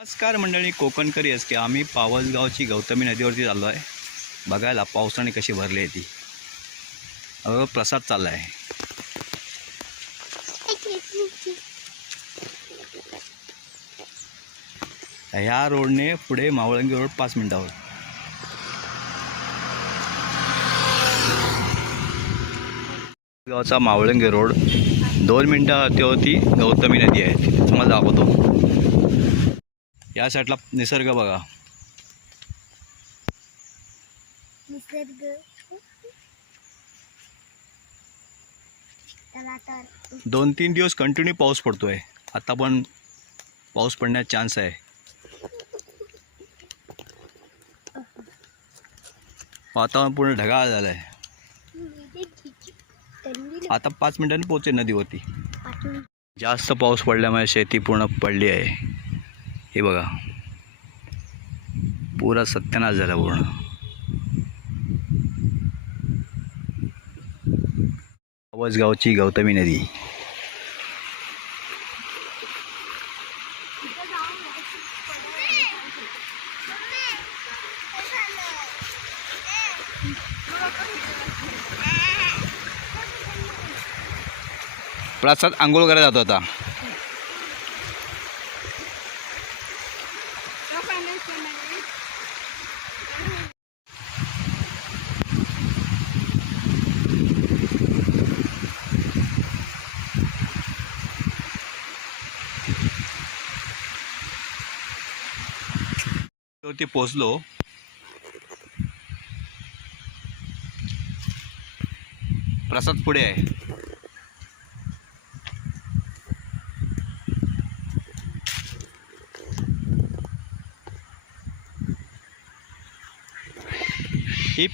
नमस्कार मंडळी कोकणकरी असते आम्ही पावसगावची गौतमी नदीवरती चाललो आहे. बघायला पावसाने कशी भरली आहे ती. अगं प्रसाद चालला आहे. ह्या रोडने पुढे मावळंगी रोड पाच मिनिटावर. गावचा मावळंगी रोड दोन मिनटावरती होती गौतमी नदी आहे. तुम्हाला दाखवतो. या साईडला निसर्ग बघा. निसर्ग. दोन तीन दिवस कंटिन्यू पाऊस पडतोय. आता पण पाऊस पडण्याचा चान्स आहे. वातावरण पूर्ण ढगाळ झालं आहे आता पाच मिनिटांनी पोहोचेल नदीवरती. जास्त पाऊस पडल्यामुळे शेती पूर्ण पडली आहे. हे बघा. पुरा सत्यानाश झाला पूर्ण. आवसगावची गौतमी नदी. प्रसाद आंघोळ करायला जातो आता. वरती पोचलो प्रसाद पुढे आहे. ही